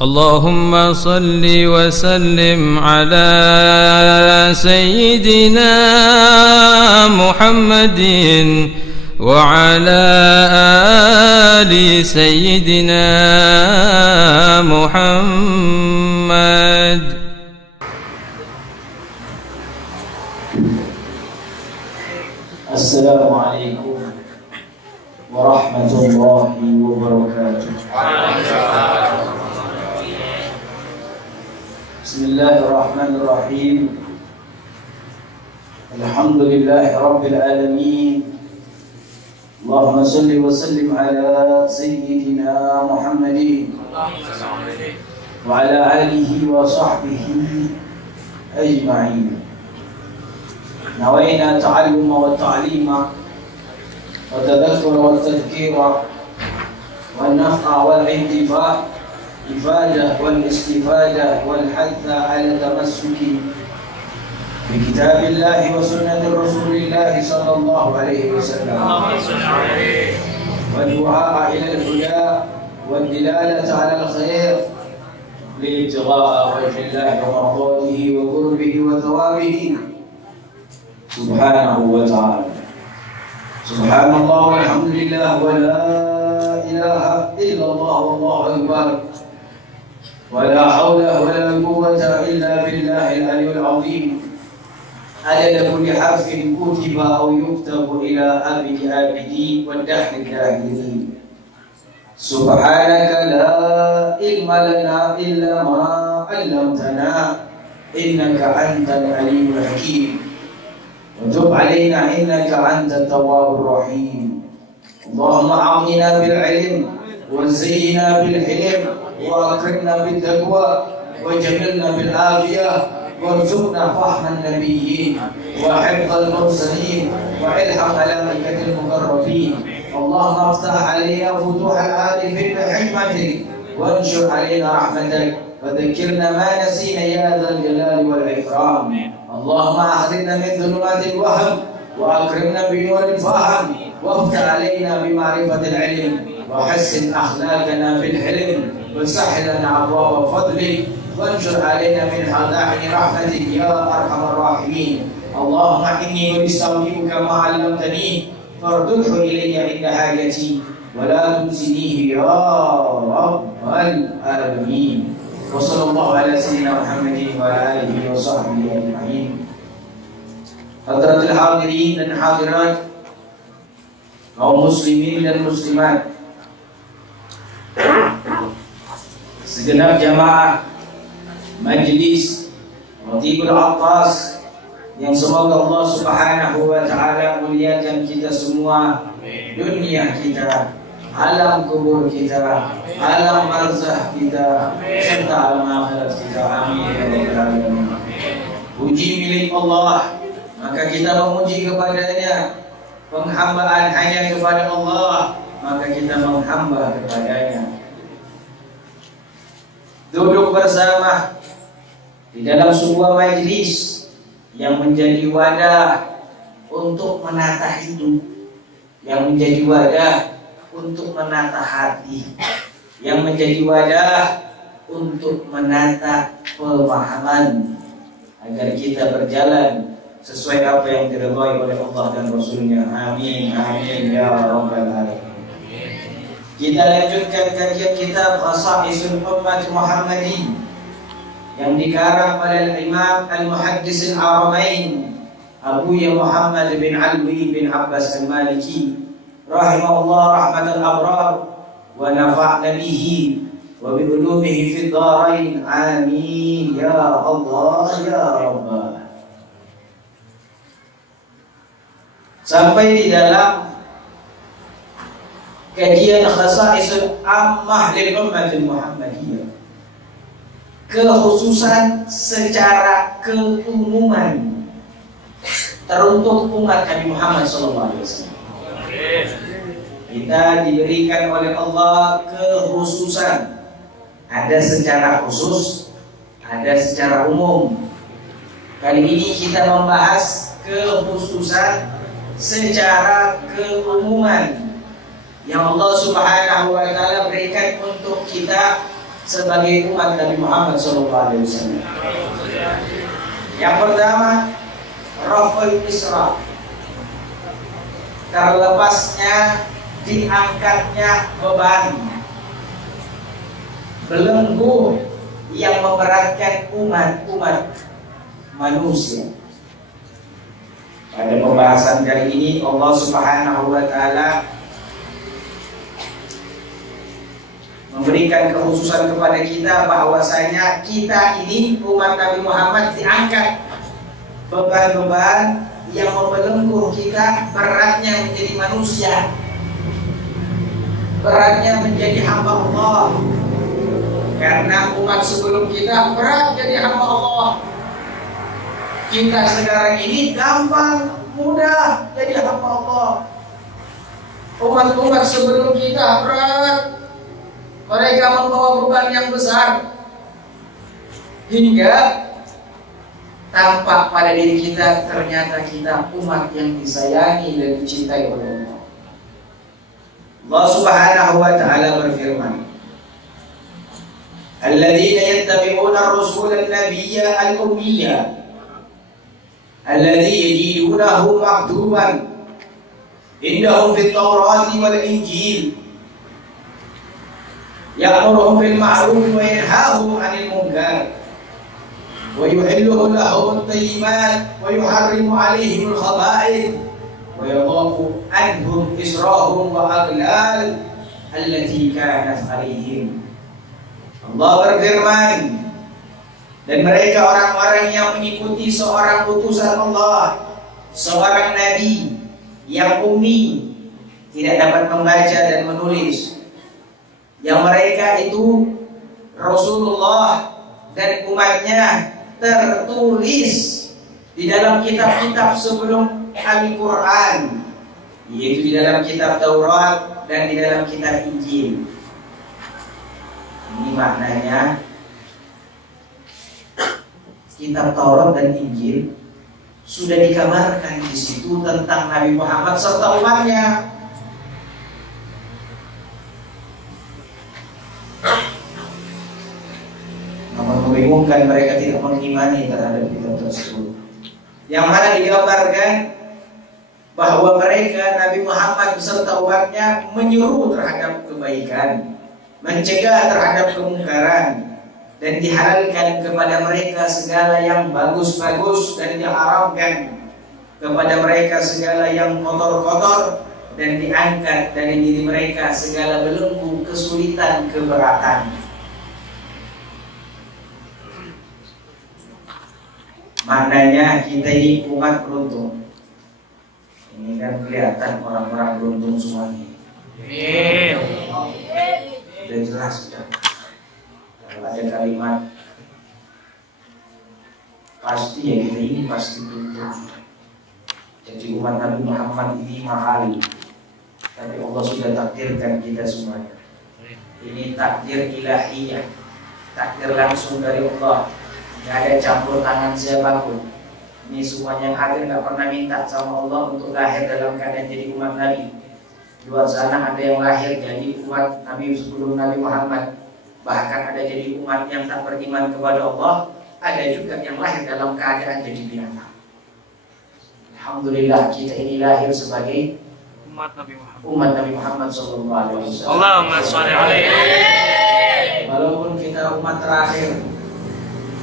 اللهم صل وسلم على سيدنا محمد وعلى آل سيدنا محمد. السلام عليكم ورحمة الله وبركاته. بسم الله الرحمن الرحيم. الحمد لله رب العالمين. اللهم صل وسلم على سيدنا محمد وعلى آله وصحبه أجمعين. نوينا التعلم والتعليم والتذكر والتذكير والنفع والانتفاع، إفادة والاستفادة والحث على التمسك بكتاب الله وسنة رسول الله صلى الله عليه وسلم، والدعاء إلى الهدى والدلالة على الخير لابتغاء وجه الله ومرضاته وقربه وثوابه سبحانه وتعالى. سبحان الله والحمد لله ولا إله إلا الله والله أكبر، ولا حول ولا قوة إلا بالله العلي العظيم. عدد كل حرف كتب أو يكتب إلى أبد آبدين والدهر الداهرين. سبحانك لا علم لنا إلا ما علمتنا إنك أنت العليم الحكيم، وتب علينا إنك أنت التواب الرحيم. اللهم أعطنا بالعلم وزينا بالحلم وأكرمنا بالتقوى وجملنا بالعافية وارزقنا فهم النبيين وحفظ المرسلين وإلحق ملائكة المقربين. اللهم افتح علينا فتوح العارفين بحكمتك وانشر علينا رحمتك وذكرنا ما نسينا يا ذا الجلال والإكرام. اللهم أخرجنا من ظلمات الوهم وأكرمنا بنور الفهم وافتح علينا بمعرفة العلم وحسن أخلاقنا بالحلم وسهل لنا أبواب فضلك وانشر علينا من خزائن رحمتك يا أرحم الراحمين. اللهم إني أستودعك ما علمتني فارده إلي عند حاجتي ولا تنسنيه يا رب العالمين. وصلى الله على سيدنا محمد وعلى آله وصحبه أجمعين. Hadratul hadirin dan hadirat, kaum muslimin dan muslimat, segenap jamaah majlis Ratibul Attas yang semoga Allah Subhanahu wa taala muliakan kita semua, dunia kita, alam kubur kita, alam barzah kita, serta alam akhirat kita. Amin ya rabbal alamin. Puji milik Allah, maka kita memuji kepadanya. Penghambaan hanya kepada Allah, maka kita menghamba kepadanya. Duduk bersama di dalam sebuah majlis yang menjadi wadah untuk menata hidup, yang menjadi wadah untuk menata hati, yang menjadi wadah untuk menata pemahaman, agar kita berjalan sesuai apa yang diridhai oleh Allah dan Rasulnya. Amin, amin ya rabbal alamin. Kita lanjutkan kajian kitab Khasa'isul Ummat Muhammadin yang dikarang oleh Imam Al-Muhaddis Al-Haramain Abuya Muhammad bin Alwi bin Abbas Al-Maliki rahimahullah rahmatal abrar wa nafa'na bihi wa bi ulumihi fid dharain. Amin ya Allah ya Rabbah. Sampai di dalam kajian Khasa'isul Ammah lil Ummatil Muhammadiyah, kekhususan secara keumuman teruntuk umat Nabi Muhammad SAW. Kita diberikan oleh Allah kekhususan, ada secara khusus, ada secara umum. Kali ini kita membahas kekhususan secara keumuman yang Allah Subhanahu wa taala berikan untuk kita sebagai umat Nabi Muhammad SAW. Yang pertama, Raful Isra, terlepasnya, diangkatnya beban belenggu yang memberatkan umat manusia. Pada pembahasan kali ini Allah Subhanahu wa Ta'ala memberikan kekhususan kepada kita bahwasanya kita ini umat Nabi Muhammad diangkat beban-beban yang membelenggu kita, beratnya menjadi manusia, beratnya menjadi hamba Allah. Karena umat sebelum kita berat jadi hamba Allah, kita sekarang ini gampang, mudah jadi hamba Allah. Umat-umat sebelum kita berat, mereka membawa beban yang besar, hingga tampak pada diri kita ternyata kita umat yang disayangi dan dicintai oleh Allah. Allah Subhanahu wa Ta'ala berfirman, "Alladzina yattabi'una ar-rasula an-nabiyya al-ummiyya alladzi yajidunahu maktuban indahum fit-taurati wal-injil ya'muruhum bil ma'ruf wa yanhahum 'anil munkar wa yuhillu lahum at-tayyibat wa yuharrimu 'alaihim al-khaba'ith wa yadhaqu 'anhum israhum wa aghlal allati kanat 'alaihim." Allah berfirman, dan mereka orang-orang yang mengikuti seorang utusan Allah, seorang nabi yang ummi, tidak dapat membaca dan menulis, yang mereka itu Rasulullah dan umatnya tertulis di dalam kitab-kitab sebelum Al-Quran, yaitu di dalam kitab Taurat dan di dalam kitab Injil. Ini maknanya kitab Taurat dan Injil sudah dikabarkan di situ tentang Nabi Muhammad serta umatnya. Namun membingungkan, mereka tidak mengimani terhadap kitab tersebut, yang mana digambarkan bahwa mereka Nabi Muhammad beserta umatnya menyuruh terhadap kebaikan, mencegah terhadap kemungkaran, dan dihalalkan kepada mereka segala yang bagus-bagus dan diharamkan kepada mereka segala yang kotor-kotor, dan diangkat dari diri mereka segala belenggu kesulitan, keberatan. Maknanya kita ini umat beruntung. Ini kan kelihatan orang-orang beruntung semuanya. Sudah jelas sudah. Kalau ada kalimat pasti ya kita ini pasti beruntung. Jadi umat Nabi Muhammad ini mahal, tapi Allah sudah takdirkan kita semuanya. Ini takdir ilahiyah, takdir langsung dari Allah. Tidak ada campur tangan siapapun. Ini semuanya yang hadir nggak pernah minta sama Allah untuk lahir dalam keadaan jadi umat Nabi. Di luar sana ada yang lahir jadi umat Nabi sebelum Nabi Muhammad, bahkan ada jadi umat yang tak beriman kepada Allah, ada juga yang lahir dalam keadaan jadi binatang. Alhamdulillah kita ini lahir sebagai umat Nabi Muhammad SAW. Allahumma sholli alaihi. Walaupun kita umat terakhir,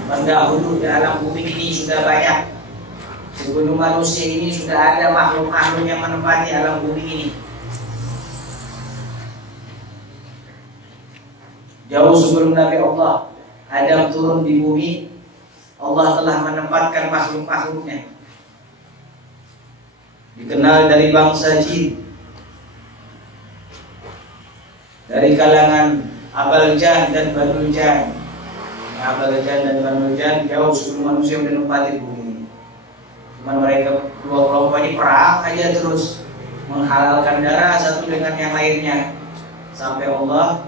pendahulu di alam bumi ini sudah banyak. Sebelum manusia ini sudah ada makhluk-makhluk yang menempati alam bumi ini. Jauh sebelum Nabi Allah Adam turun di bumi, Allah telah menempatkan makhluk-makhluknya. Dikenal dari bangsa jin, dari kalangan Abaljan dan Banuljan. Abaljan dan Banuljan jauh sebelum manusia menempati bumi ini. Cuma mereka dua kelompok ini perang aja terus, menghalalkan darah satu dengan yang lainnya, sampai Allah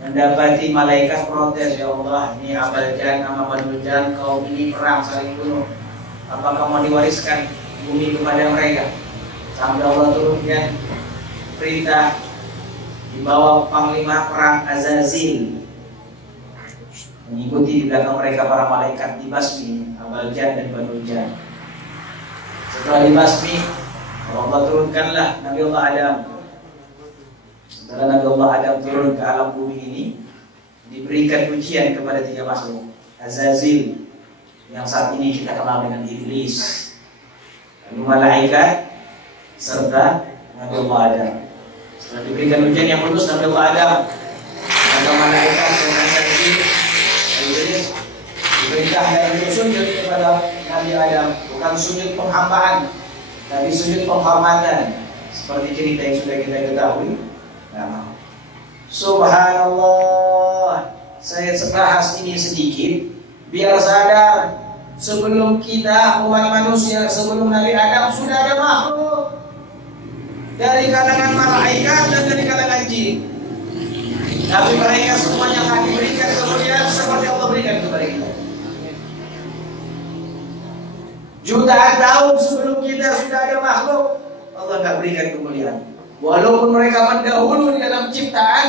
mendapati malaikat protes, "Ya Allah, ini Abaljan sama Banuljan kaum ini perang saling bunuh. Apakah mau diwariskan bumi kepada mereka?" Sampai Allah turunkan perintah, dibawa panglima perang Azazil Mengikuti di belakang mereka para malaikat dibasmi, Abul Jan dan Banu Jan. Setelah dibasmi, Allah turunkanlah Nabi Allah Adam. Setelah Nabi Allah Adam turun ke alam bumi ini, diberikan ujian kepada 3 makhluk. Azazil, yang saat ini kita kenal dengan Iblis, lalu malaikat, serta Nabi Allah Adam. Setelah diberikan ujian yang lulus Nabi Allah Adam, maka malaikat mengatakan Iblis diperintah dan sujud kepada Nabi Adam, bukan sujud penghambaan, tapi sujud penghormatan, seperti cerita yang sudah kita ketahui. Nah, subhanallah, saya bahas ini sedikit biar sadar, sebelum kita umat manusia, sebelum Nabi Adam sudah ada makhluk dari kalangan malaikat dan dari kalangan jin. Tapi mereka semuanya akan diberikan kemuliaan seperti Allah berikan kepada kita. Jutaan tahun sebelum kita sudah ada makhluk, Allah akan berikan kemuliaan. Walaupun mereka mendahului dalam ciptaan,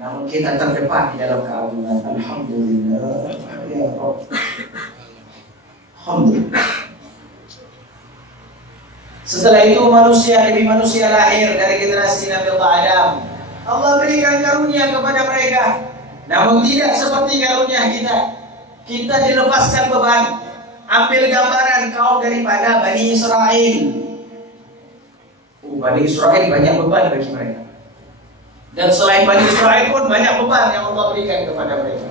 namun kita terdepan di dalam keagungan. Alhamdulillah ya Rabb. Alhamdulillah. Setelah itu manusia demi manusia lahir dari generasi Nabi Allah Adam. Allah berikan karunia kepada mereka, namun tidak seperti karunia kita. Kita dilepaskan beban. Ambil gambaran kaum daripada Bani Israel. Bani Israel banyak beban bagi mereka. Dan selain Bani Israel pun banyak beban yang Allah berikan kepada mereka.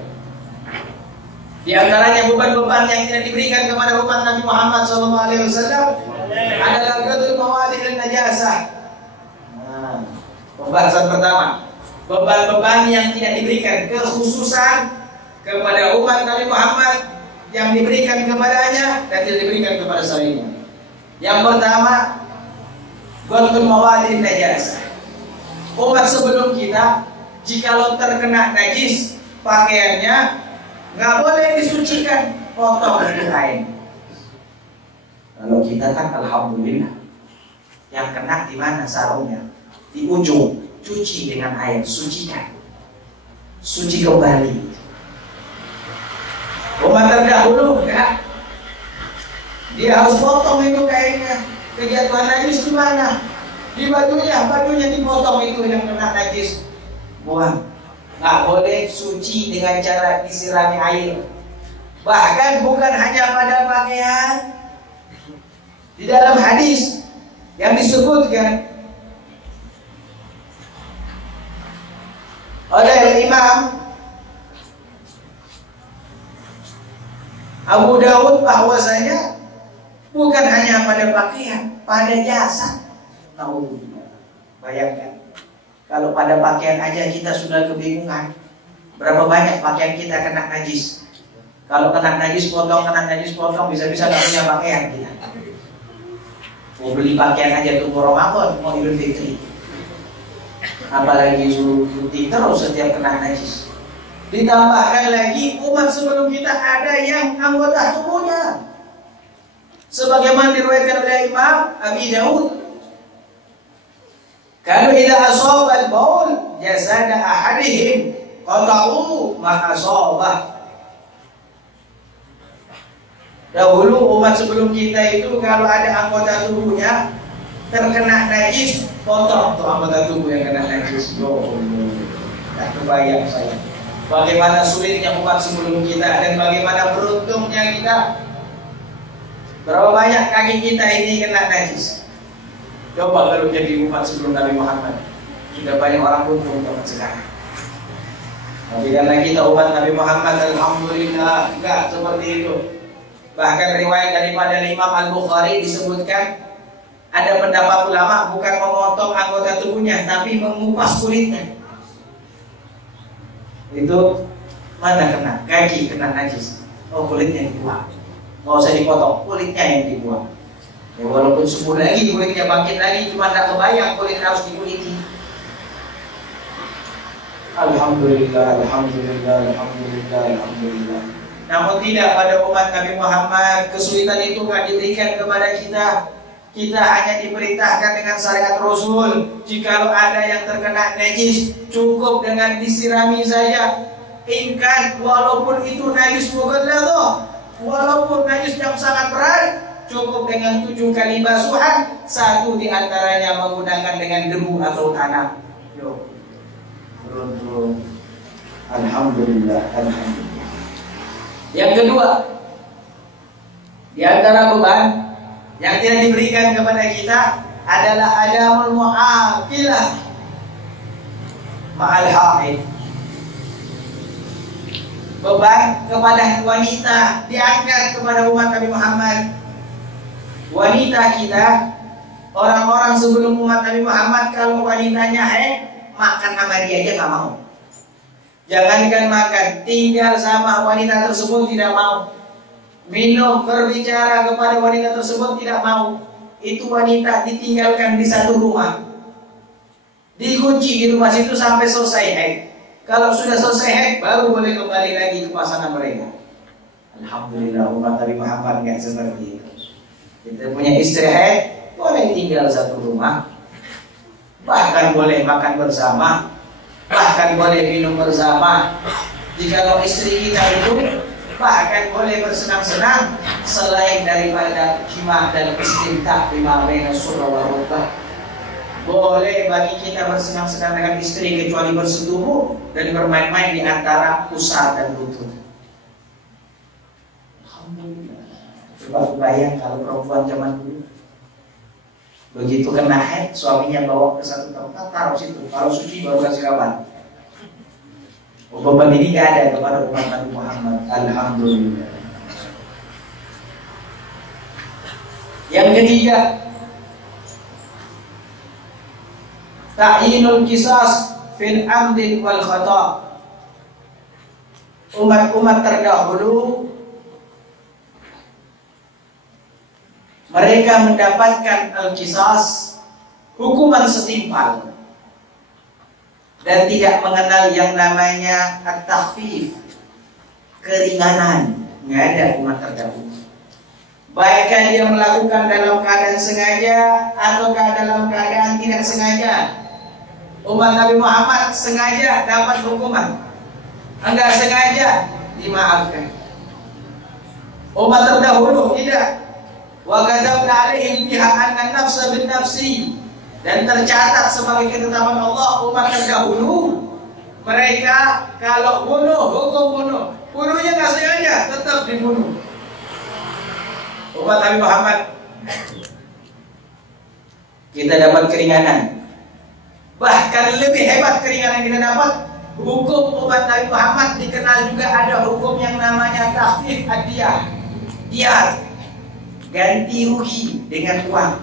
Di antaranya beban-beban yang tidak diberikan kepada umat Nabi Muhammad SAW adalah gadul mawadih dan najasah. Pembahasan pertama, beban-beban yang tidak diberikan, kekhususan kepada umat Nabi Muhammad yang diberikan kepadanya dan tidak diberikan kepada selainnya. Yang pertama, gadul mawadih najasah. Umat sebelum kita, jikalau terkena najis pakaiannya, nggak boleh disucikan, potong itu kain. Kalau kita kan alhamdulillah, yang kena di mana sarungnya? Di ujung, cuci dengan air, sucikan, suci kembali. Umat terdahulu enggak, dia harus potong itu kainnya. Kejatuhan najis di mana? Di bajunya dipotong itu yang kena najis, buang. Nggak boleh suci dengan cara disirami air. Bahkan bukan hanya pada pakaian. Di dalam hadis yang disebutkan oleh Imam Abu Dawud bahwasanya bukan hanya pada pakaian, pada jasad. Bayangkan, kalau pada pakaian aja kita sudah kebingungan, berapa banyak pakaian kita kena najis. Kalau kena najis potong, bisa-bisa nggak punya pakaian kita. Mau beli pakaian aja tuh Ramadan, mau Idul Fitri, apalagi suruh putih terus setiap kena najis. Ditambahkan lagi umat sebelum kita ada yang anggota tubuhnya, sebagaimana diriwayatkan oleh Imam Abi Dawud, kalau idza asaba al-baul jasada ahadihim qata'u ma asabah. Dahulu umat sebelum kita itu kalau ada anggota tubuhnya terkena najis, potong tuh anggota tubuh yang kena najis. Tak kebayang saya bagaimana sulitnya umat sebelum kita dan bagaimana beruntungnya kita. Berapa banyak kaki kita ini kena najis. Coba kalau jadi umat sebelum Nabi Muhammad, sudah banyak orang untung zaman sekarang. Tapi karena kita umat Nabi Muhammad, alhamdulillah enggak seperti itu. Bahkan riwayat daripada Imam Al-Bukhari disebutkan ada pendapat ulama bukan memotong anggota tubuhnya, tapi mengupas kulitnya. Itu mana kena? Kaki kena najis. Oh, kulitnya dibuang. Nggak usah dipotong, kulitnya yang dibuang. Ya, walaupun subuh lagi kulitnya bangkit lagi, cuma tak kebayang kulit harus dikuliti. Alhamdulillah, alhamdulillah, alhamdulillah, alhamdulillah. Namun tidak, pada umat Nabi Muhammad kesulitan itu tidak diberikan kepada kita. Kita hanya diperintahkan dengan syariat Rasul. Jikalau ada yang terkena najis, cukup dengan disirami saja. Ingat, walaupun itu najis mughalladhah, walaupun najis yang sangat berat, cukup dengan 7 kali basuhan, 1 di antaranya menggunakan dengan debu atau tanah. Yo, turun. Alhamdulillah, alhamdulillah. Yang kedua, di antara beban yang tidak diberikan kepada kita adalah adamul mu'aqilah ma'al haid. Beban kepada wanita diangkat kepada umat Nabi Muhammad. Wanita kita, orang-orang sebelum umat Nabi Muhammad, kalau wanitanya haid, makan sama dia aja nggak mau. Jangankan makan, tinggal sama wanita tersebut tidak mau. Minum, berbicara kepada wanita tersebut tidak mau. Itu wanita ditinggalkan di satu rumah, dikunci di rumah situ sampai selesai haid. Kalau sudah selesai haid, baru boleh kembali lagi ke pasangan mereka. Alhamdulillah, umat Nabi Muhammad nggak seperti itu. Kita punya istri haid, boleh tinggal satu rumah, bahkan boleh makan bersama, bahkan boleh minum bersama. Jikalau istri kita itu bahkan boleh bersenang-senang selain daripada jima dan istimta bima baina surra wa rukbah. Boleh bagi kita bersenang-senang dengan istri kecuali bersetubuh dan bermain-main di antara pusar dan lutut. Alhamdulillah. Coba bayang kalau perempuan zaman dulu begitu kena haid, suaminya bawa ke satu tempat, taruh situ, kalau suci baru kasih kabar. Beban ini tidak ada kepada umat Nabi Muhammad. Alhamdulillah. Yang ketiga, ta'yinul qisas fil amdin wal khata'. Umat-umat terdahulu mereka mendapatkan al-qisas, hukuman setimpal, dan tidak mengenal yang namanya at-takhfif, keringanan. Nggak ada umat terdahulu. Baikkan dia melakukan dalam keadaan sengaja ataukah dalam keadaan tidak sengaja. Umat Nabi Muhammad sengaja dapat hukuman, enggak sengaja dimaafkan. Umat terdahulu tidak. Wa katabna alaihim fiha anna nafsa bin nafsi, dan tercatat sebagai ketetapan Allah umat terdahulu, mereka kalau bunuh, hukum bunuh, bunuhnya nggak sengaja tetap dibunuh. Umat Nabi Muhammad kita dapat keringanan, bahkan lebih hebat keringanan kita dapat. Hukum umat Nabi Muhammad dikenal juga ada hukum yang namanya takhfif ad-diyah, diyat, ganti rugi dengan uang.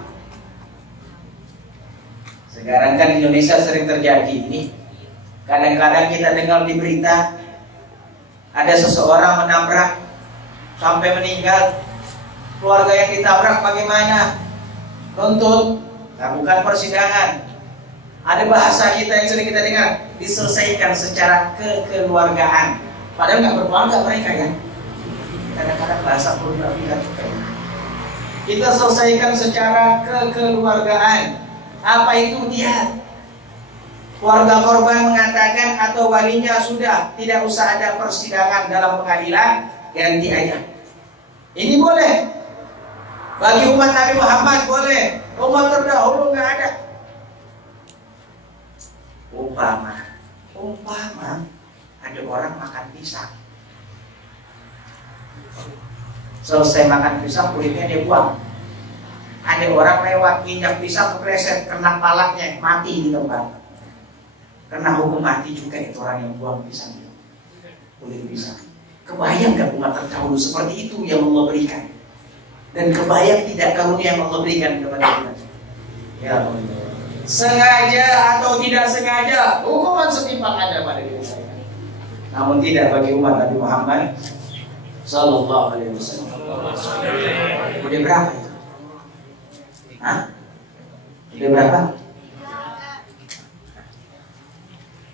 Sekarang kan di Indonesia sering terjadi ini. Kadang-kadang kita dengar di berita ada seseorang menabrak sampai meninggal. Keluarga yang ditabrak bagaimana? Nuntut, lakukan persidangan. Ada bahasa kita yang sering kita dengar, diselesaikan secara kekeluargaan. Padahal nggak berkeluarga mereka ya. Kadang-kadang bahasa keluarga kita selesaikan secara kekeluargaan. Apa itu dia? Keluarga korban mengatakan atau walinya sudah tidak usah ada persidangan dalam pengadilan, ganti aja. Ini boleh. Bagi umat Nabi Muhammad boleh. Umat terdahulu nggak ada. Umpama ada orang makan pisang, selesai makan pisang kulitnya dia buang. Ada orang lewat nginjak pisang kepleset, kena palanya, mati di tempat. Kena hukum mati juga itu orang yang buang pisang, kulit pisang. Kebayang gak umat terdahulu seperti itu yang Allah berikan? Dan kebayang tidak karunia yang Allah berikan kepada kita? Ya Allah. Sengaja atau tidak sengaja, hukuman setimpal ada pada diri saya. Namun tidak bagi umat Nabi Muhammad Sallallahu Alaihi Wasallam. Udah berapa itu? Hah? Udah berapa?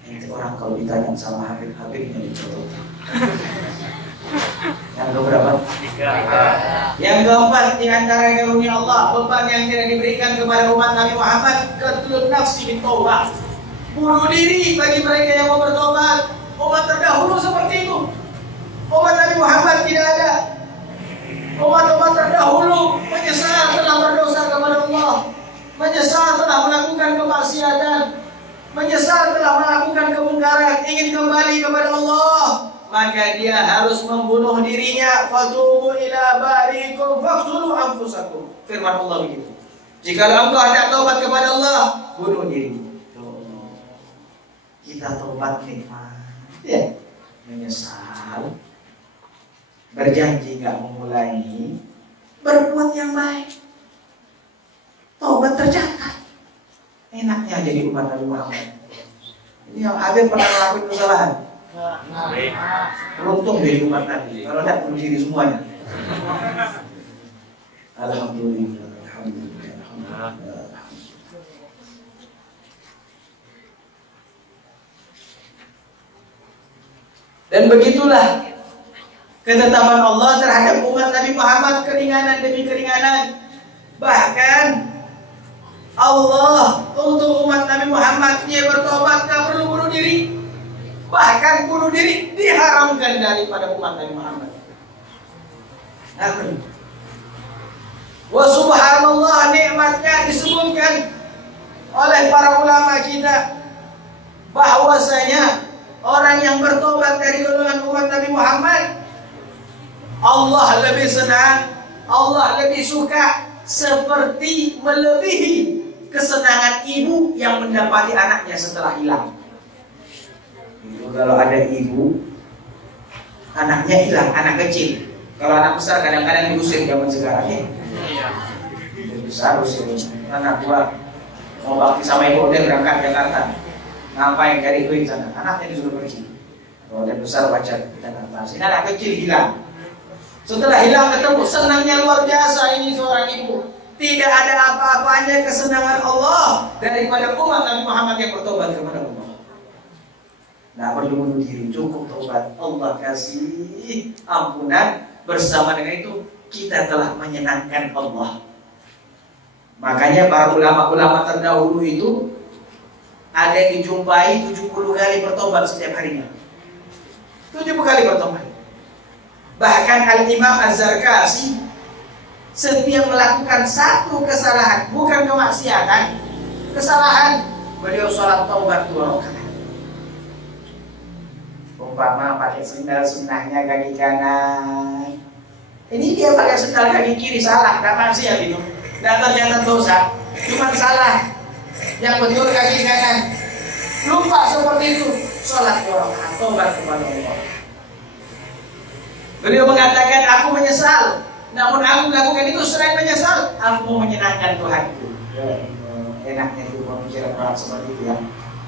Nanti orang kalau ditanya sama Habib-Habibnya itu. Yang keberapa? Yang keempat di antara karunia Allah, beban yang tidak diberikan kepada umat Nabi Muhammad, qatlun nafsi bin taubah. Bunuh diri bagi mereka yang mau bertobat. Umat terdahulu seperti bertekad ingin kembali kepada Allah, maka dia harus membunuh dirinya. Fatubu ila barikum faqtulu anfusakum. Firman Allah begitu. Jika engkau hendak taubat kepada Allah, bunuh diri. Kita taubat nikmat, ya, menyesal, berjanji nggak mengulangi, berbuat yang baik, taubat tercatat. Enaknya jadi umat Nabi Muhammad. Ini yang ada pernah melakukan kesalahan. Beruntung jadi umat Nabi. Kalau tidak bunuh diri semuanya. Alhamdulillah. Dan begitulah ketetapan Allah terhadap umat Nabi Muhammad, keringanan demi keringanan. Bahkan Allah untuk umat Nabi Muhammad, dia bertobat tak perlu bunuh diri. Bahkan bunuh diri diharamkan daripada umat Nabi Muhammad. Wa subhanallah, nikmatnya disebutkan oleh para ulama kita bahwasanya orang yang bertobat dari golongan umat Nabi Muhammad, Allah lebih senang, Allah lebih suka, seperti melebihi kesenangan ibu yang mendapati anaknya setelah hilang. Itu kalau ada ibu, anaknya hilang, anak kecil. Kalau anak besar kadang-kadang diusir zaman sekarang ya. Besar usir anak gua mau bakti sama ibu, dia berangkat Jakarta. Ngapain cari duit sana? Anaknya disuruh pergi. Kalau dia besar wajar kita nggak bahas. Ini anak kecil hilang. Setelah hilang ketemu, senangnya luar biasa ini seorang ibu. Tidak ada apa-apanya kesenangan Allah daripada umat Nabi Muhammad yang bertobat kepada Allah. Nah, perlu bunuh diri, cukup tobat. Allah kasih ampunan. Bersama dengan itu kita telah menyenangkan Allah. Makanya para ulama-ulama terdahulu itu ada yang dijumpai 70 kali bertobat setiap harinya. 70 kali bertobat. Bahkan Al-Imam Az-Zarkasi setiap melakukan satu kesalahan, bukan kemaksiatan, kesalahan, beliau sholat taubat 2 rakaat. Umpama pakai sendal sunnahnya kaki kanan, ini dia pakai sendal kaki kiri, salah, tidak maksiat itu, tidak tercatat dosa, cuma salah. Yang betul kaki kanan, lupa seperti itu, sholat 2 rakaat, taubat kepada Allah. Beliau mengatakan, aku menyesal, namun aku melakukan itu selain menyesal, aku mau menyenangkan Tuhanku. Enaknya itu pemikiran orang seperti itu ya.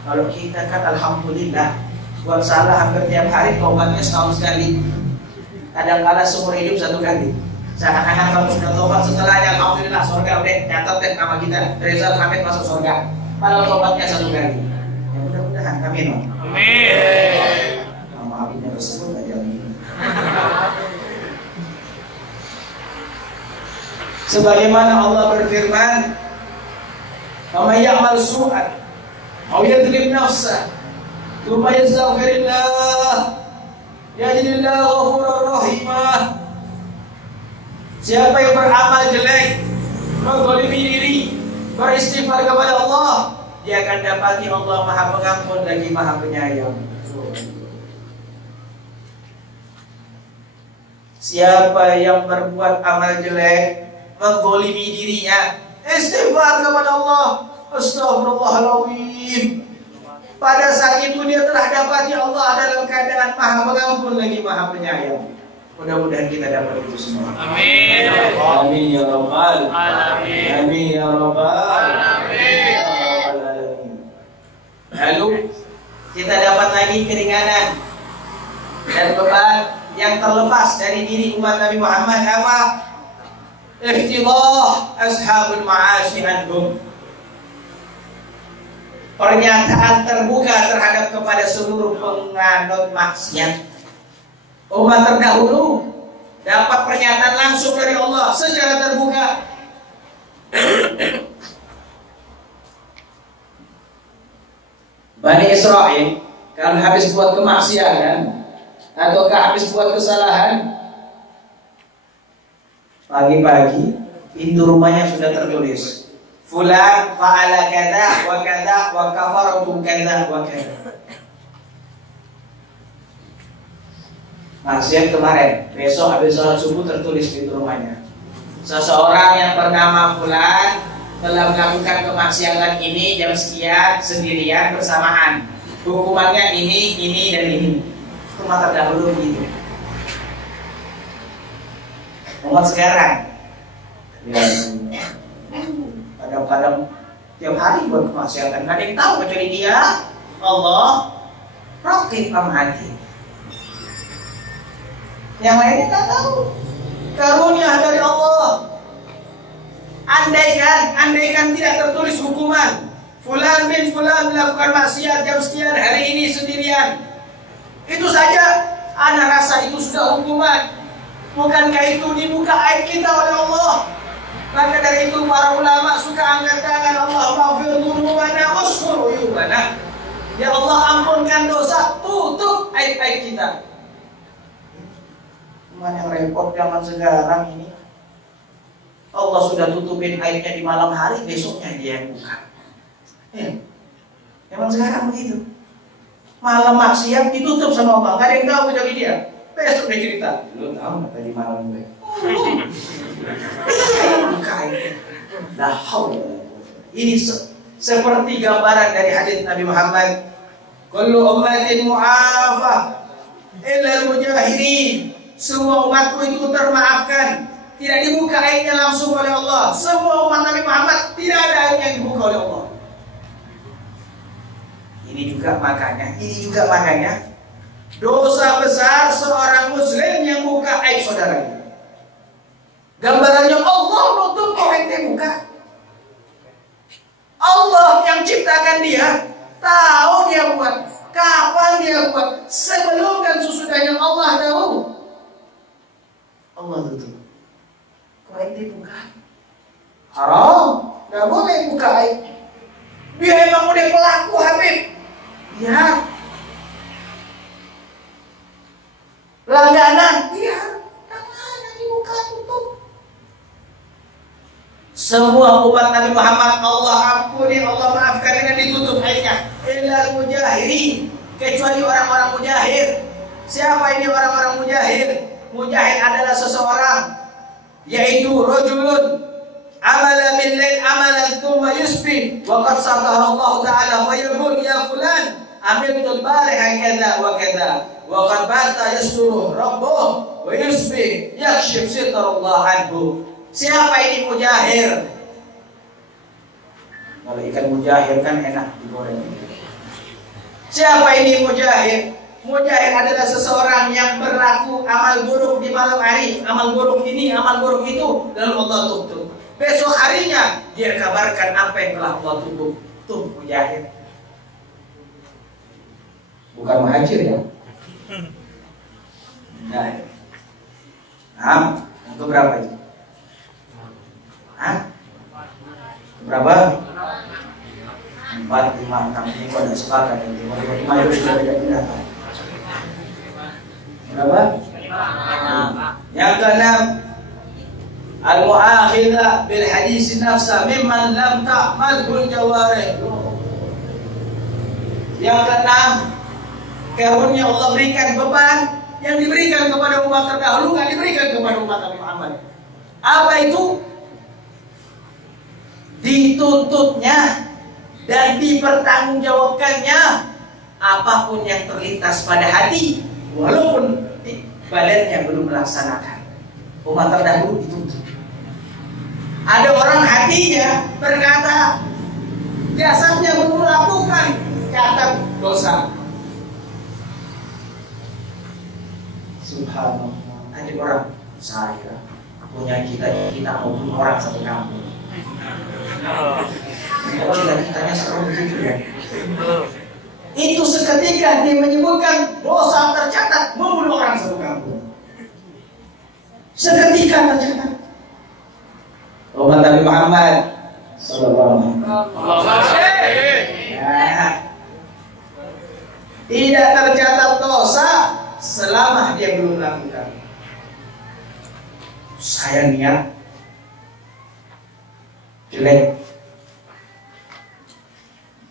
Kalau kita kan alhamdulillah, buat salah hampir tiap hari, taubatnya setahun sekali. Kadang-kadang seumur hidup 1 kali. Seakan-akan kalau sudah tobat setelahnya, alhamdulillah surga udah catat deh nama kita, Rizal Hamid masuk surga. Padahal tobatnya 1 kali. Ya mudah-mudahan, amin. Amin. Nama Habibnya tersebut aja. Sebagaimana Allah berfirman, "Wa may ya'mal su'an aw yadhlim nafsah, thumma yastaghfirillah, yajidillahu ghafurur rahimah." Siapa yang beramal jelek, menzalimi diri, beristighfar kepada Allah, dia akan dapati Allah Maha Pengampun lagi Maha Penyayang. Siapa yang berbuat amal jelek, menzalimi dirinya, istighfar kepada Allah, astagfirullahaladzim, pada saat itu dia telah dapati Allah dalam keadaan Maha Pengampun lagi Maha Penyayang. Mudah-mudahan kita dapat itu semua. Amin. Amin ya rabbal Alamin. Amin ya rabbal Alamin. Lalu kita dapat lagi keringanan dan beban yang terlepas dari diri umat Nabi Muhammad apa? Iftidah ashabul ma'asi anhum. Pernyataan terbuka terhadap kepada seluruh penganut maksiat. Umat terdahulu dapat pernyataan langsung dari Allah secara terbuka. Bani Israel kalau habis buat kemaksiatan ataukah habis buat kesalahan, pagi-pagi pintu rumahnya sudah tertulis, fulan fa'ala kada wa kada wa kafara kada wa kada. Maksiat kemarin, besok habis sholat subuh tertulis di rumahnya. Seseorang yang bernama Fulan telah melakukan kemaksiatan ini jam sekian sendirian bersamaan. Hukumannya ini dan ini. Umat terdahulu begitu. Umat sekarang, ya, kadang-kadang tiap hari buat kemaksiatan. Nggak ada yang tahu kecuali dia, Allah, Raqib Amati. Yang lainnya nggak tahu. Karunia dari Allah. Andaikan tidak tertulis hukuman, Fulan bin Fulan melakukan maksiat jam sekian hari ini sendirian, itu saja ana rasa itu sudah hukuman. Bukankah itu dibuka aib kita oleh Allah? Maka dari itu para ulama suka angkat tangan, Allah maghfir dzunubana wastur uyubana. Ya Allah, ampunkan dosa, tutup aib-aib kita. Cuman yang repot zaman sekarang ini, Allah sudah tutupin aibnya di malam hari, besoknya dia yang buka. Ya. Emang sekarang begitu. Malam maksiat ditutup sama Allah, gak ada yang tahu kecuali dia. Besok dia cerita, lu tahu nggak tadi malam gue? Buka aibnya. Lah haula. Ini seperti gambaran dari hadis Nabi Muhammad. Kullu ummatin mu'afah illa al-mujahirin. Semua umatku itu termaafkan, tidak dibuka aibnya langsung oleh Allah. Semua umat Nabi Muhammad tidak ada aibnya yang dibuka oleh Allah. Ini juga makanya dosa besar seorang muslim yang buka aib saudaranya. Gambarannya Allah nutup kok ente buka. Allah yang ciptakan dia, tahu dia buat, kapan dia buat, sebelum dan sesudahnya Allah tahu. Allah tutup. Kok ente buka? Haram, nggak boleh buka aib. Dia emang udah pelaku Habib. Ya. Langganan, iya. Langganan dibuka tutup. Semua umat Nabi Muhammad Allah ampuni, Allah maafkan dengan ditutup aibnya. Illal mujahirin, kecuali orang-orang mujahir. Siapa ini orang-orang mujahir? Mujahid adalah seseorang, yaitu rajulun amala min lail amalan thumma yusbih wa qad satara Allah taala wa yaqul ya fulan amiltu al-bariha kadza wa kadza wa qad bata yasturu rabbuh wa yusbih yakshif sitra Allah anhu. Siapa ini mujahir? Kalau ikan mujahir kan enak digoreng. Siapa ini mujahir? Mujahid adalah seseorang yang berlaku amal buruk di malam hari, amal buruk ini, amal buruk itu, dan Allah tutup. Besok harinya dia kabarkan apa yang telah Allah tutup. Tuh mujahid. Bukan muhajir ya. Nah, untuk berapa itu? Hah? Berapa? 4, 5, 6 ini kok ada sepakat yang 5 itu sudah beda-beda. Berapa? Yang keenam, al-mu'akhidha bil hadis nafsa mimman lam ta'malul jawarih. Yang keenam, karunia Allah berikan beban yang diberikan kepada umat terdahulu nggak diberikan kepada umat Nabi Muhammad. Apa itu? Dituntutnya dan dipertanggungjawabkannya apapun yang terlintas pada hati, walaupun badannya belum melaksanakan. Umat terdahulu dituntut. Ada orang hatinya berkata, jasadnya belum melakukan, catat dosa. Subhanallah. Ada orang, saya punya cita-cita mau bunuh orang satu kampung. Cita-citanya seru begitu ya. Itu seketika dia menyebutkan dosa tercatat membunuh orang satu kampung. Seketika tercatat. Umat Nabi Muhammad sallallahu alaihi wasallam. Tidak tercatat dosa selama dia belum melakukan. Saya niat jelek,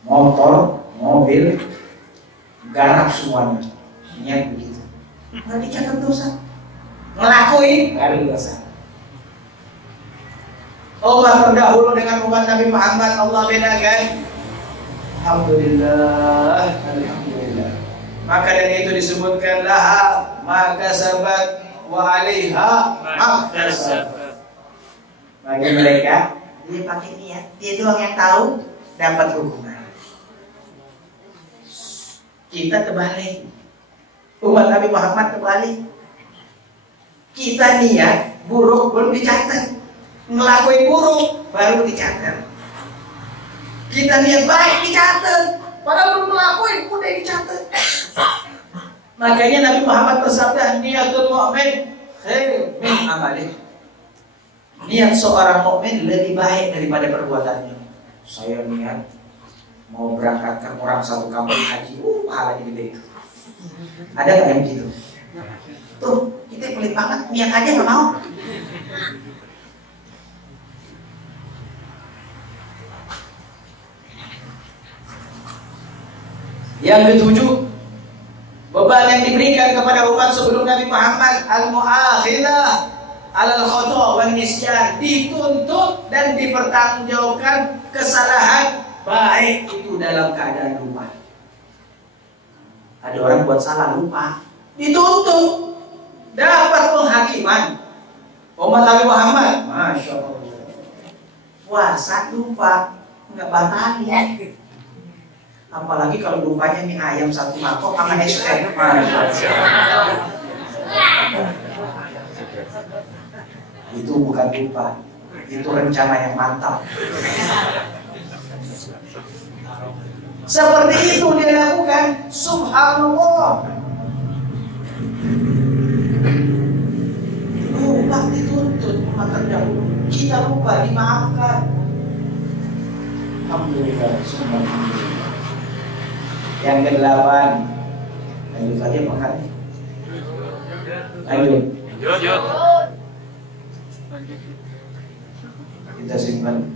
motor, mobil, garap semuanya, niat begitu. nggak dicatat dosa. Ngelakuin nggak ada dosa. Allah terdahulu dengan umat Nabi Muhammad, Allah bedakan. Alhamdulillah, alhamdulillah. Maka dari itu disebutkan laha maka sabat wa alaiha maka sabat. Bagi mereka dia pakai niat, dia doang yang tahu dapat hukuman. Kita terbalik, umat Nabi Muhammad terbalik. Kita niat buruk belum dicatat, ngelakuin buruk baru dicatat. Kita niat baik dicatat, padahal belum ngelakuin udah dicatat. Makanya Nabi Muhammad bersabda, niatul mu'min khair min amalih. Niat seorang mukmin lebih baik daripada perbuatannya. Saya niat mau berangkatkan orang satu kampung haji, pahalanya gede. Ada nggak yang gitu? Tuh, kita pelit banget, niat aja nggak mau. Yang ketujuh, beban yang diberikan kepada umat sebelum Nabi Muhammad, al-mu'akhidah alal khata' wan nisyan, dituntut dan dipertanggungjawabkan kesalahan baik itu dalam keadaan lupa. Ada orang buat salah lupa, dituntut dapat penghakiman. Umat Nabi Muhammad, masya Allah, puasa lupa nggak batalin. Apalagi kalau lupanya mie ayam satu mangkok sama es teh. Itu bukan lupa, itu rencana yang mantap. Seperti itu dia lakukan. Subhanallah. Lupa dituntut umat terdahulu. Kita lupa dimaafkan. Alhamdulillah. Subhanallah. Yang ke-8, lanjut saja makan. Lanjut. Kita simpan.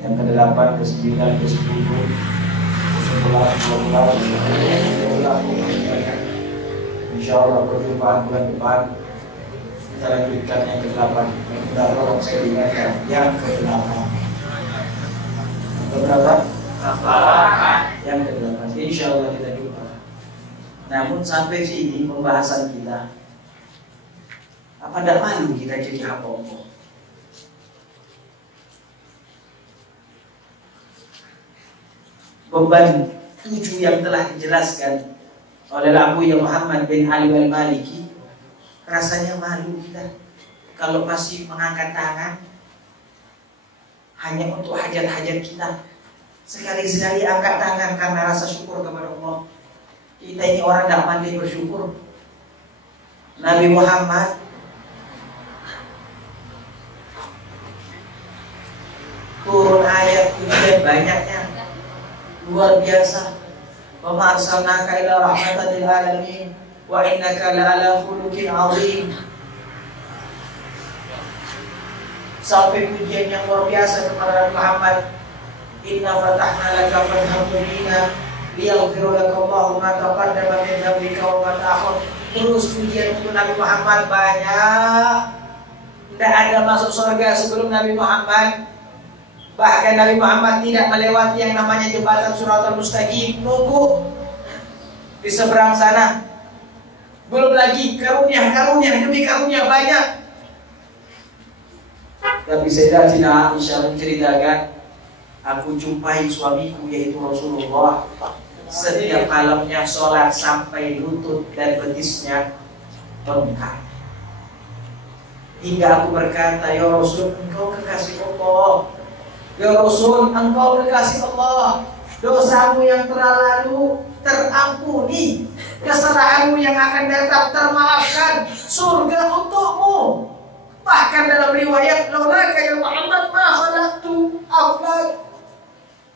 Yang ke-8, ke-9, ke-10, ke-11, 12, insya Allah perjumpaan bulan depan kita lanjutkan yang ke-8. Mudah tolong saya diingatkan yang ke-8. Berapa? Yang ke-8. Insya Allah kita jumpa. Namun sampai sini pembahasan kita, apa tidak malu kita jadi hamba Allah? Beban 7 yang telah dijelaskan oleh Abu Muhammad bin Ali al-Maliki, rasanya malu kita kalau masih mengangkat tangan hanya untuk hajat-hajat kita. Sekali-sekali angkat tangan karena rasa syukur kepada Allah. Kita ini orang tidak pandai bersyukur. Nabi Muhammad turun ayat ujian banyaknya, luar biasa. Wa ma arsalnaka illa rahmatan lil alamin wa innaka la'ala khuluqin 'azim. Sampai ujian yang luar biasa kepada Nabi Muhammad. Inna fatahna laka fathan mubina liyaghfira laka Allahu ma taqaddama min dhanbika wa ma ta'akhkhar. Terus ujian untuk Nabi Muhammad banyak. Tidak ada masuk surga sebelum Nabi Muhammad. Bahkan Nabi Muhammad tidak melewati yang namanya jembatan Shiratal Mustaqim, nunggu di seberang sana. Belum lagi karunia demi karunia banyak. Tapi Sayyidatina Aisyah menceritakan, aku jumpai suamiku yaitu Rasulullah setiap malamnya sholat sampai lutut dan betisnya bengkak. Hingga aku berkata, ya Rasul, engkau kekasih Allah. Ya Rasul, engkau kekasih Allah. Dosamu yang telah lalu terampuni, kesalahanmu yang akan datang termaafkan, surga untukmu. Bahkan dalam riwayat, laulaka ya Muhammad ma khalaqtu aflak.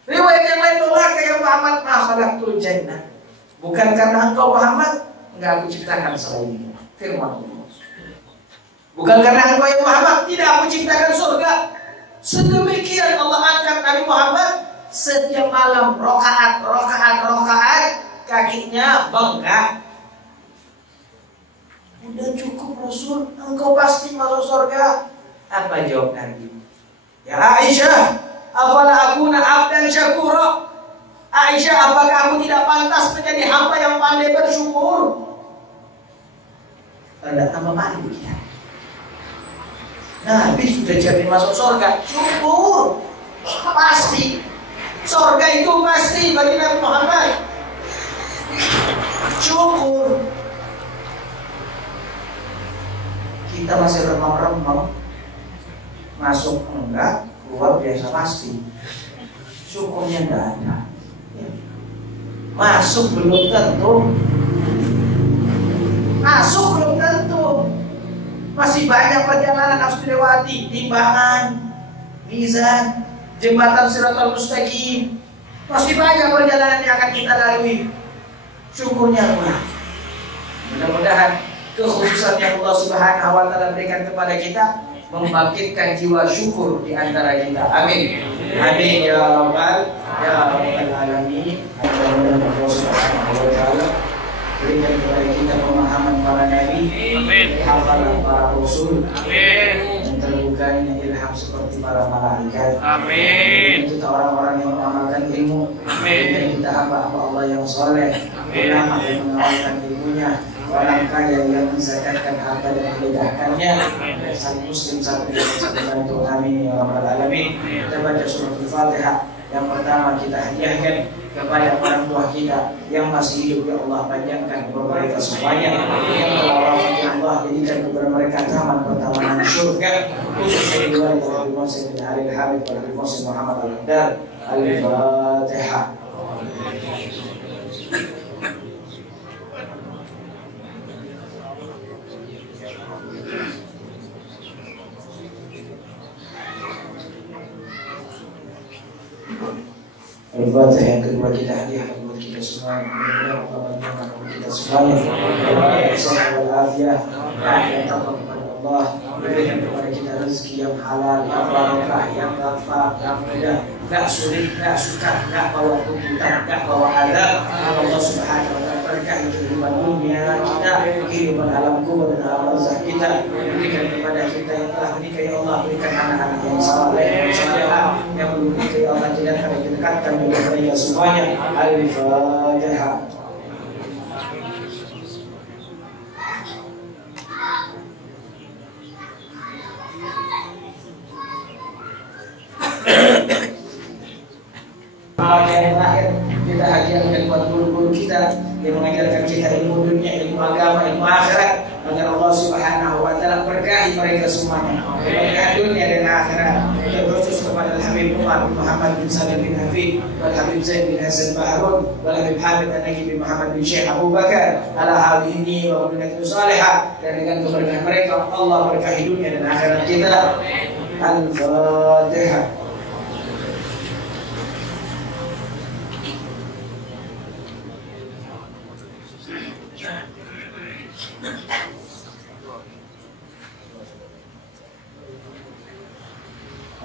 Riwayat yang lain, laulaka ya Muhammad ma khalaqtul jannah. Bukan karena engkau Muhammad, enggak aku ciptakan selain ini. Firman Allah. Bukan karena engkau ya Muhammad, tidak aku ciptakan surga. Sedemikian Allah angkat Nabi Muhammad setiap malam rokaat kakinya bengkak. Udah cukup Rasul, engkau pasti masuk surga. Apa jawab Nabi? Ya Aisyah, afala akuna abdan syakura. Aisyah, apakah aku tidak pantas menjadi hamba yang pandai bersyukur? Tidak tambah malu kita. Nabi sudah jadi masuk surga, syukur. Pasti. Surga itu pasti bagi Nabi Muhammad. Syukur. Kita masih remang-remang. Masuk enggak, keluar biasa pasti. Syukurnya enggak ada. Masuk belum tentu. Masuk belum tentu. Masih banyak perjalanan harus dilewati. Timbangan, mizan, jembatan Shiratal Mustaqim. Masih banyak perjalanan yang akan kita lalui. Syukurnya kurang. Mudah-mudahan kekhususan yang Allah Subhanahu wa taala berikan kepada kita membangkitkan jiwa syukur di antara kita. Amin. Amin ya rabbal alamin. Mudah-mudahan Allah Subhanahu wa taala berikan kepada kita pemahaman para nabi, hafalan para rasul, dan terbukanya ilham seperti para malaikat. Amin. Kita orang-orang yang mengamalkan ilmu. Dan kita hamba-hamba Allah yang soleh, ulama yang mengamalkan ilmunya, orang kaya yang menzakatkan harta dan membedakannya, dan satu muslim satu bantu. Amin ya rabbal alamin. Kita baca surah Al-Fatihah. Yang pertama kita hadiahkan kepada orang tua kita yang masih hidup, ya Allah panjangkan umur mereka semuanya, yang telah wafat ya Allah jadikan kepada mereka taman pertamanan surga, khususnya di luar Nabi Muhammad bin Ali Habib dan Nabi Muhammad Al-Haddad. Al-Fatihah. Al-Fatihah. Yang kedua kita hadiahkan buat kita semua. Mudah-mudahan Allah bantukan buat kita semuanya. Sehat walafiat, yang takwa kepada Allah, berikan kepada kita rezeki yang halal, yang barakah, yang gampang, yang mudah, gak sulit, gak sukar, gak bawa tuntutan, gak bawa adab. Allah Subhanahu wa taala berkahi kehidupan dunia kita, kehidupan alam kubur dan alam barzakh kita. Berikan kepada kita yang telah menikah, ya Allah, berikan anak-anak yang saleh, yang salehah, yang belum menikah, ya Allah, jadikan dekatkan dengan mereka semuanya. Al-Fatihah. Yang terakhir kita hadiahkan buat guru-guru kita yang mengajarkan kita ilmu dunia, ilmu agama, ilmu akhirat, agar Allah Subhanahu wa taala berkahi mereka semuanya, berkahi dunia dan akhirat. Terkhusus kepada Al-Habib Umar bin Muhammad bin Salim bin Hafid, wal Habib Zaid bin Hasan Bahrun, wal Habib Hamid An-Naqi bin Muhammad bin Syekh Abu Bakar, ala hadhihi wa binatul salihah, dan dengan keberkahan mereka Allah berkahi dunia dan akhirat kita. Al-Fatihah.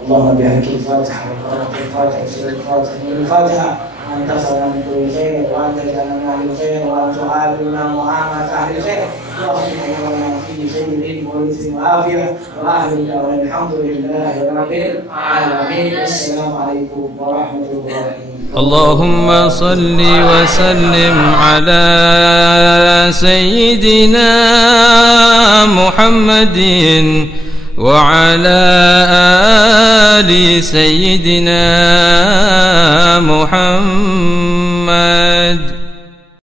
اللهم بحق الفاتحة وبركة الفاتحة وسر الفاتحة والفاتحة أن تغفر من كل خير وأن تجعلنا من أهل الخير وأن تعاملنا معاملة أهل الخير واغفر في خير وإثم وعافية وآخر دعوانا الحمد لله رب العالمين. السلام عليكم ورحمة الله. اللهم صل وسلم على سيدنا محمد وعلى آل سيدنا